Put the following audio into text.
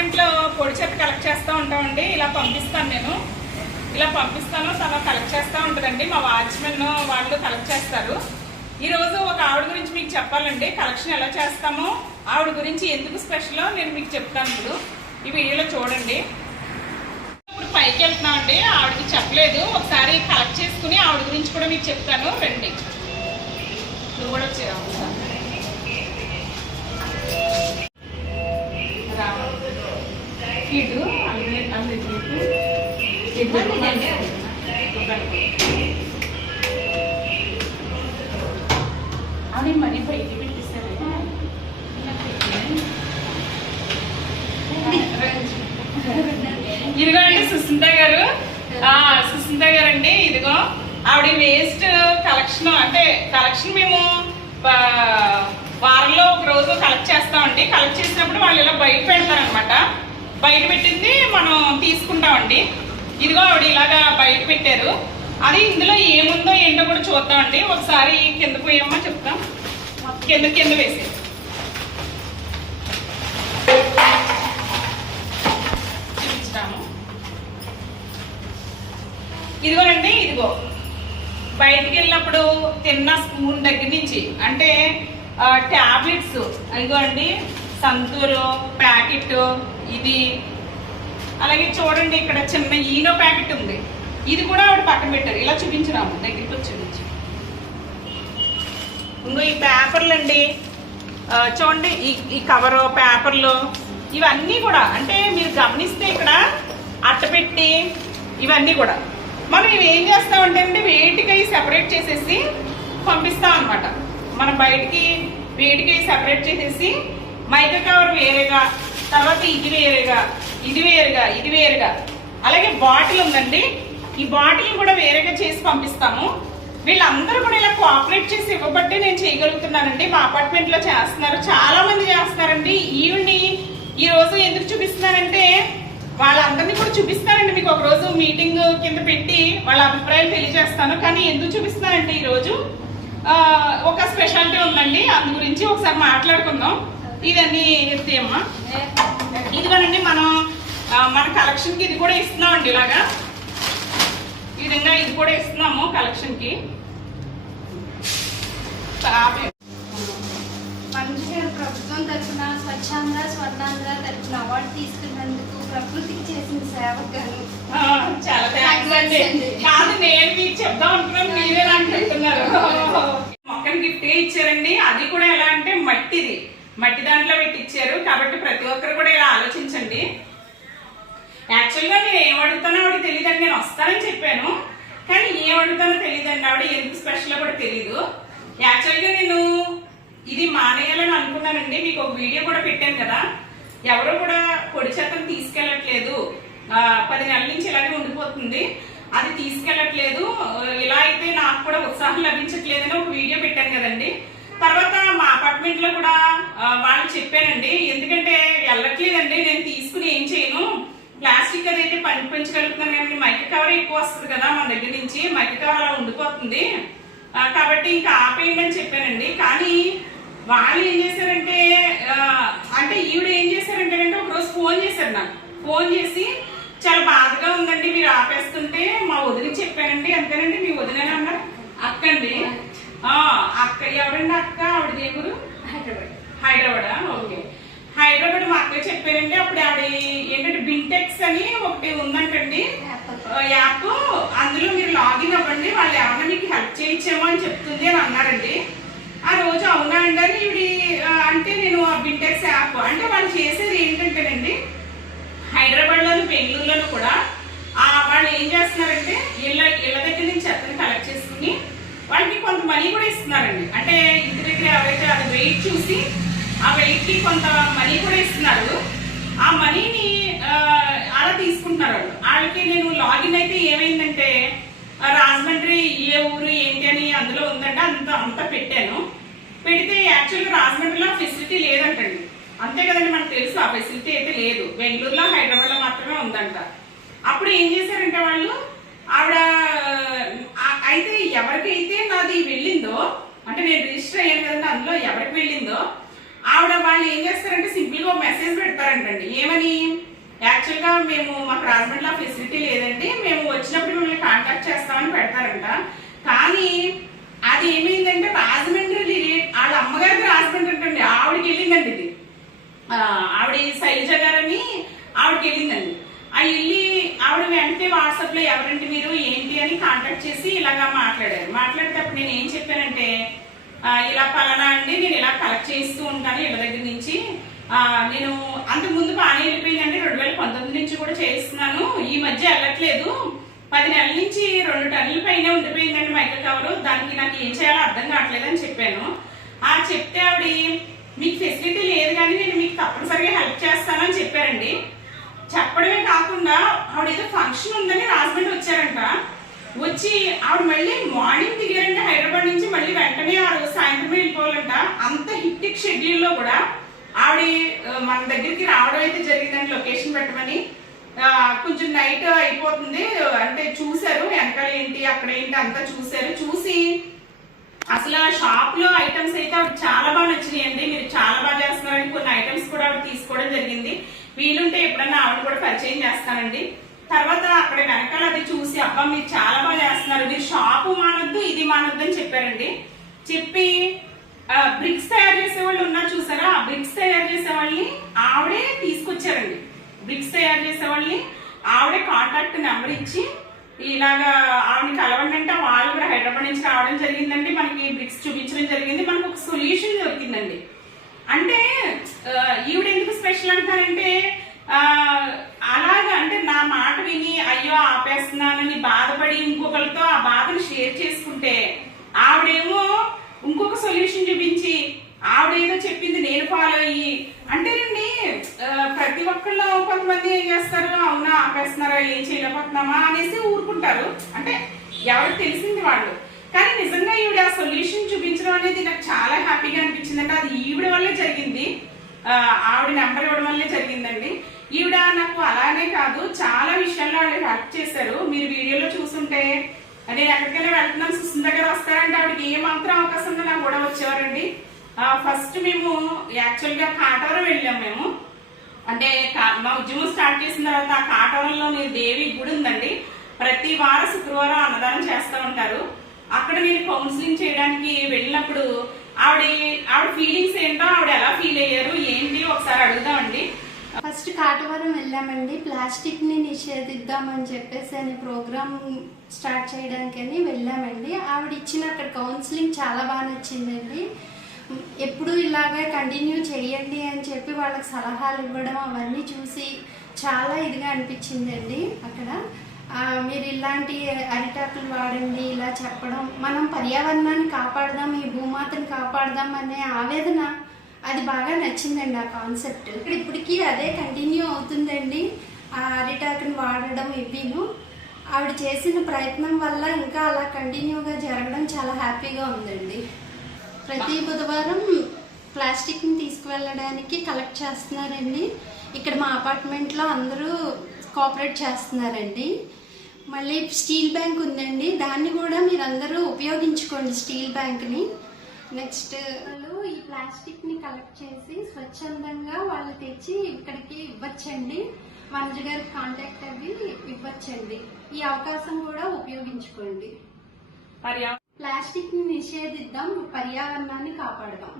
డిపార్ట్మెంట్లో పొడి చెత్త కలెక్ట్ చేస్తూ ఉంటామండి. ఇలా పంపిస్తాను నేను. ఇలా పంపిస్తాను తను కలెక్ట్ చేస్తూ ఉంటుందండి. మా వాచ్మెన్ వాళ్ళు కలెక్ట్ చేస్తారు. ఈరోజు ఒక ఆవిడ గురించి మీకు చెప్పాలండి. కలెక్షన్ ఎలా చేస్తామో ఆవిడ గురించి ఎందుకు స్పెషలో నేను మీకు చెప్తాను ఇప్పుడు. ఈ వీడియోలో చూడండి. ఇప్పుడు పైకి వెళ్తున్నామండి ఆవిడకి చెప్పలేదు. ఒకసారి కలెక్ట్ చేసుకుని ఆవిడ గురించి కూడా మీకు చెప్తాను. రండి. నువ్వు కూడా వచ్చేయ్? మరీ బయటికి పెట్టిస్తారు? ఇదిగో అండి సుస్మిత గారు. సుస్మిత గారు అండి ఇదిగో. ఆవిడ వేస్ట్ కలెక్షన్ అంటే కలెక్షన్ మేము వారంలో ఒక రోజు కలెక్ట్ చేస్తామండి. కలెక్ట్ చేసినప్పుడు వాళ్ళు ఇలా బయట పెడతారనమాట బయట పెట్టింది మనం తీసుకుంటామండి. ఇదిగో ఆవిడ ఇలాగా బయట పెట్టారు. అది ఇందులో ఏముందో ఏంటో కూడా చూద్దామండి. ఒకసారి కింద పోయామా చెప్తాం. కింద కింద వేసి ఇదిగో ఇదిగోనండి ఇదిగో. బయటికి వెళ్ళినప్పుడు తిన్న స్పూన్ దగ్గర నుంచి అంటే ట్యాబ్లెట్స్ ఇదిగో అండి సంతూరు ప్యాకెట్ ఇది. అలాగే చూడండి ఇక్కడ చిన్న ఈనో ప్యాకెట్ ఉంది. ఇది కూడా ఆవిడ పక్కన పెట్టారు. ఇలా చూపించినాము దగ్గరికి వచ్చి చూపించి. ఇంకో ఈ పేపర్లు అండి. చూడండి ఈ ఈ కవరు పేపర్లు ఇవన్నీ కూడా. అంటే మీరు గమనిస్తే ఇక్కడ అట్టపెట్టి ఇవన్నీ కూడా. మనం ఇవి ఏం చేస్తామంటే అండి వేటికై సెపరేట్ చేసేసి పంపిస్తాం అనమాట మనం బయటికి వేటికై సెపరేట్ చేసేసి మైక కవర్ వేరేగా తర్వాత ఇది వేరేగా ఇది వేరుగా ఇది వేరుగా. అలాగే బాటిల్ ఉందండి. ఈ బాటిల్ కూడా వేరేగా చేసి పంపిస్తాము. వీళ్ళందరూ కూడా ఇలా కోఆపరేట్ చేసి ఇవ్వబట్టి నేను చేయగలుగుతున్నానండి. మా అపార్ట్మెంట్లో చేస్తున్నారు. చాలా మంది చేస్తున్నారండి ఈవిని ఈ రోజు ఎందుకు చూపిస్తున్నానంటే వాళ్ళందరినీ కూడా చూపిస్తానండి. మీకు ఒక రోజు మీటింగ్ కింద పెట్టి వాళ్ళ అభిప్రాయాలు తెలియజేస్తాను. కానీ ఎందుకు చూపిస్తున్నానంటే ఈ రోజు ఒక స్పెషాలిటీ ఉందండి. అందు గురించి ఒకసారి మాట్లాడుకుందాం. ఇదన్నీ ఎత్తేమ్మా ఇదిగోనండి మనం మన కలెక్షన్కి ఇది కూడా ఇస్తున్నామండి ఇలాగా. ఈ విధంగా ఇది కూడా ఇస్తున్నాము కలెక్షన్కి. మంచిగా ప్రభుత్వం తరఫున స్వచ్ఛాంధ్ర స్వర్ణాంధ్ర తరఫున అవార్డు తీసుకున్నందుకు ప్రకృతికి చేసిన సేవకు గాను చాలా థ్యాంక్స్ అండి. కాదు నేను మీకు చెప్దాం అనుకున్నాను మీరే నాకు చెప్తున్నారు. మొక్కని గిఫ్ట్ ఇచ్చారండి. అది కూడా ఎలా అంటే మట్టిది. మట్టి దాంట్లో పెట్టి ఇచ్చారు కాబట్టి ప్రతి ఒక్కరు కూడా ఇలా ఆలోచించండి. యాక్చువల్గా నేను ఏం అడుగుతానో ఆవిడ తెలియదండి నేను వస్తానని చెప్పాను. కానీ ఏం అడుగుతానో తెలియదండి ఆవిడ ఎందుకు స్పెషల్ కూడా తెలియదు యాక్చువల్గా నేను ఇది మానేయాలని అనుకున్నానండి. మీకు ఒక వీడియో కూడా పెట్టాను కదా. ఎవరు కూడా పొడి చెత్తను తీసుకెళ్ళట్లేదు. పది నెలల నుంచి ఇలాగే ఉండిపోతుంది. అది తీసుకెళ్ళట్లేదు. ఇలా అయితే నాకు కూడా ఉత్సాహం లభించట్లేదని ఒక వీడియో పెట్టాను కదండి. తర్వాత మా అపార్ట్మెంట్లో కూడా వాళ్ళు చెప్పానండి ఎందుకంటే వెళ్ళట్లేదండి. నేను తీసుకుని ఏం చేయను. ప్లాస్టిక్ అదైతే పంపించగలుగుతున్నాను కానీ మైక్ కవర్ ఎక్కువ వస్తుంది కదా మన దగ్గర నుంచి. మైక్ కవర్ అలా ఉండిపోతుంది. కాబట్టి ఇంకా ఆపేయండి అని చెప్పానండి. కానీ వాళ్ళు ఏం చేశారంటే అంటే ఈవిడ ఏం చేశారంటే అంటే ఒక రోజు ఫోన్ చేశారు నాకు. ఫోన్ చేసి చాలా బాధగా ఉందండి. మీరు ఆపేస్తుంటే మా వదిన చెప్పానండి. అంతేనండి మీ వదిన అన్నారు. అక్క అండి అక్క ఎవరండి అక్క? ఆవిడ దేవుడు హైదరాబాద్. హైదరాబాద్? ఓకే. హైదరాబాద్ మా అక్క చెప్పారండి అప్పుడు ఆవిడ ఏంటంటే బింటెక్స్ అని ఒకటి ఉందంటండి. యాప్. అందులో మీరు లాగిన్ అవ్వండి. వాళ్ళు ఏమన్నా మీకు హెల్ప్ చేయించేమో అని చెప్తుంది అని అన్నారండి. ఆ రోజు అవునా అండి అని ఈవిడ ఆ, అంటే నేను ఆ బింటెక్స్ యాప్ అంటే వాళ్ళు చేసేది ఏంటంటేనండి హైదరాబాద్లోని బెంగళూరులోను కూడా ఆ వాళ్ళు ఏం చేస్తున్నారంటే ఇళ్ళ ఇళ్ళ దగ్గర నుంచి చెత్తని కలెక్ట్ చేసుకుని వాళ్ళకి కొంత మనీ కూడా ఇస్తున్నారండి. అంటే ఇంటి దగ్గర ఎవరైతే అది వెయిట్ చూసి ఆ వెయిట్కి కొంత మనీ కూడా ఇస్తున్నారు. ఆ మనీని అలా తీసుకుంటున్నారు. వాళ్ళు వాళ్ళకి నేను లాగిన్ అయితే ఏమైందంటే రాజమండ్రి ఏ ఊరు ఏంటి అని అందులో ఉందంటే అంత అంతా పెట్టాను. పెడితే యాక్చువల్గా రాజమండ్రిలో ఫెసిలిటీ లేదంటండి. అంతే కదండి మనకు తెలుసు ఆ ఫెసిలిటీ అయితే లేదు. బెంగళూరులో హైదరాబాద్లో మాత్రమే ఉందంట. అప్పుడు ఏం చేశారంటే వాళ్ళు ఆవిడ అయితే ఎవరికైతే నాది వెళ్ళిందో అంటే నేను రిజిస్టర్ అయ్యాను కదండి అందులో ఎవరికి వెళ్ళిందో ఆవిడ వాళ్ళు ఏం చేస్తారంటే సింపుల్గా మెసేజ్ పెడతారంటండి. ఏమని? యాక్చువల్గా మేము మాకు రాజమండ్రిలో ఫెసిలిటీ లేదండి. మేము వచ్చినప్పుడు మిమ్మల్ని కాంటాక్ట్ చేస్తామని పెడతారంట. కానీ అది ఏమైందంటే రాజమండ్రి రిలే- వాళ్ళ అమ్మగారికి రాజమండ్రి అంటండి. ఆవిడకి వెళ్ళిందండి ఇది. ఆవిడ శైలజ గారని ఆవిడకి వెళ్ళిందండి. ఆ వెళ్ళి ఆవిడ వాట్సాప్లో ఎవరండి మీరు? ఏంటి అని కాంటాక్ట్ చేసి ఇలాగా మాట్లాడారు. మాట్లాడేటప్పుడు నేను ఏం చెప్పానంటే ఇలా పలానా అండి నేను ఇలా కలెక్ట్ చేస్తూ ఉంటాను ఇళ్ళ దగ్గర నుంచి. నేను అంతకు ముందు బాగానే వెళ్ళిపోయిందండి. రెండు వేల పంతొమ్మిది నుంచి కూడా చేస్తున్నాను ఈ మధ్య వెళ్ళట్లేదు. పది నెలల నుంచి రెండు టన్నుల పైన ఉండిపోయిందండి మైకల్ కవర్. దానికి నాకు ఏం చేయాలో అర్థం కావట్లేదు అని చెప్పాను. ఆ చెప్తే ఆవిడ మీకు ఫెసిలిటీ లేదు కానీ నేను మీకు తప్పనిసరిగా హెల్ప్ చేస్తానని చెప్పారండి. చెప్పడమే కాకుండా ఆవిడ ఏదో ఫంక్షన్ ఉందని రాజమండ్రి వచ్చారంట. వచ్చి ఆవిడ మళ్ళీ మార్నింగ్ దిగారంటే హైదరాబాద్ నుంచి మళ్ళీ వెంటనే ఆ రోజు సాయంత్రం వెళ్ళిపోవాలంట. అంత హిట్టిక్ షెడ్యూల్లో కూడా ఆవిడ మన దగ్గరికి రావడం అయితే జరిగిందండి లొకేషన్ పెట్టమని. కొంచెం నైట్ అయిపోతుంది. అంటే చూశారు వెనకాల ఏంటి అక్కడ ఏంటి అంతా చూశారు. చూసి అసలు ఆ షాప్లో ఐటమ్స్ అయితే ఆవిడ చాలా బాగా నచ్చినాయండి. మీరు చాలా బాగా చేస్తున్నారని కొన్ని ఐటమ్స్ కూడా ఆవిడ తీసుకోవడం జరిగింది. వీలుంటే ఎప్పుడన్నా ఆవిడ కూడా పరిచయం చేస్తానండి. తర్వాత అక్కడ వెనకాల అది చూసి అబ్బా మీరు చాలా బాగా చేస్తున్నారు. మీరు షాపు మానొద్దు ఇది మానొద్దు అని చెప్పారండి. చెప్పి బ్రిక్స్ తయారు చేసే వాళ్ళు ఉన్నారు చూసారా? ఆ బ్రిక్స్ తయారు చేసే వాళ్ళని ఆవిడే తీసుకొచ్చారండి. బ్రిక్స్ తయారు చేసే వాళ్ళని ఆవిడే కాంటాక్ట్ నెంబర్ ఇచ్చి ఇలాగా ఆవిడని కలవండి అంటే వాళ్ళు కూడా హైదరాబాద్ నుంచి రావడం జరిగిందండి. మనకి బ్రిక్స్ చూపించడం జరిగింది. మనకు ఒక సొల్యూషన్ దొరికిందండి. అంటే స్పెషల్ అంటారంటే అలాగా అంటే నా మాట విని అయ్యో ఆపేస్తున్నానని బాధపడి ఇంకొకరితో ఆ బాధను షేర్ చేసుకుంటే ఆవిడేమో ఇంకొక సొల్యూషన్ చూపించి ఆవిడేదో చెప్పింది నేను ఫాలో అయ్యి అంటేనండి ప్రతి ఒక్కళ్ళు కొంతమంది ఏం చేస్తారు? అవునా ఆపేస్తున్నారా ఏం చేయలేకపోతున్నామా అనేసి ఊరుకుంటారు. అంటే ఎవరికి తెలిసింది వాళ్ళు. కానీ నిజంగా ఈవిడ ఆ సొల్యూషన్ చూపించడం అనేది నాకు చాలా హ్యాపీగా అనిపించింది అంటే అది ఈవిడ వల్లే జరిగింది. ఆవిడ నెంబర్ ఇవ్వడం వల్లే జరిగిందండి. ఈవిడ నాకు అలానే కాదు చాలా విషయాల్లో ఆవిడ హెల్ప్ చేశారు. మీరు వీడియోలో చూస్తుంటే నేను ఎక్కడికైనా వెళ్తున్నాను సుస్మిత దగ్గర వస్తారంటే ఆవిడకి ఏ మాత్రం అవకాశం నాకు కూడా వచ్చేవారండి. ఫస్ట్ మేము యాక్చువల్గా కాటవరం వెళ్ళాం మేము. అంటే మా ఉద్యమం స్టార్ట్ చేసిన తర్వాత ఆ కాటవరంలోని దేవి గుడి ఉందండి. ప్రతి వారం శుక్రవారం అన్నదానం చేస్తూ ఉంటారు. అక్కడ నేను కౌన్సిలింగ్ చేయడానికి వెళ్ళినప్పుడు ఆవిడ ఆవిడ ఫీలింగ్స్ ఏంటో ఆవిడ ఎలా ఫీల్ అయ్యారు ఏంటి? ఒకసారి అడుగుదామండి. ఫస్ట్ కాటవరం వెళ్ళామండి. ప్లాస్టిక్ని నిషేధిద్దామని చెప్పేసి అని ప్రోగ్రామ్ స్టార్ట్ చేయడానికని వెళ్ళామండి. ఆవిడ ఇచ్చిన అక్కడ కౌన్సిలింగ్ చాలా బాగా నచ్చిందండి. ఎప్పుడు ఇలాగే కంటిన్యూ చేయండి అని చెప్పి వాళ్ళకి సలహాలు ఇవ్వడం అవన్నీ చూసి చాలా ఇదిగా అనిపించిందండి అక్కడ. మీరు ఇలాంటి అరిటాకులు వాడండి ఇలా చెప్పడం మనం పర్యావరణాన్ని కాపాడదాం ఈ భూమాతను కాపాడదాం అనే ఆవేదన అది బాగా నచ్చిందండి ఆ కాన్సెప్ట్. ఇక్కడ ఇప్పటికీ అదే కంటిన్యూ అవుతుందండి ఆ అరిటాకును వాడడం ఇవ్వను. ఆవిడ చేసిన ప్రయత్నం వల్ల ఇంకా అలా కంటిన్యూగా జరగడం చాలా హ్యాపీగా ఉందండి. ప్రతి బుధవారం ప్లాస్టిక్ని తీసుకువెళ్ళడానికి కలెక్ట్ చేస్తున్నారండి. ఇక్కడ మా అపార్ట్మెంట్లో అందరూ కోఆపరేట్ చేస్తున్నారండి. మళ్ళీ స్టీల్ బ్యాంక్ ఉందండి. దాన్ని కూడా మీరు అందరూ ఉపయోగించుకోండి స్టీల్ బ్యాంక్ని. నెక్స్ట్ వాళ్ళు ఈ ప్లాస్టిక్ని కలెక్ట్ చేసి స్వచ్ఛందంగా వాళ్ళు తెచ్చి ఇక్కడికి ఇవ్వచ్చండి. వనజ గారికి కాంటాక్ట్ అవి ఇవ్వచ్చండి. ఈ అవకాశం కూడా ఉపయోగించుకోండి. ప్లాస్టిక్ని నిషేధిద్దాం పర్యావరణాన్ని కాపాడదాం.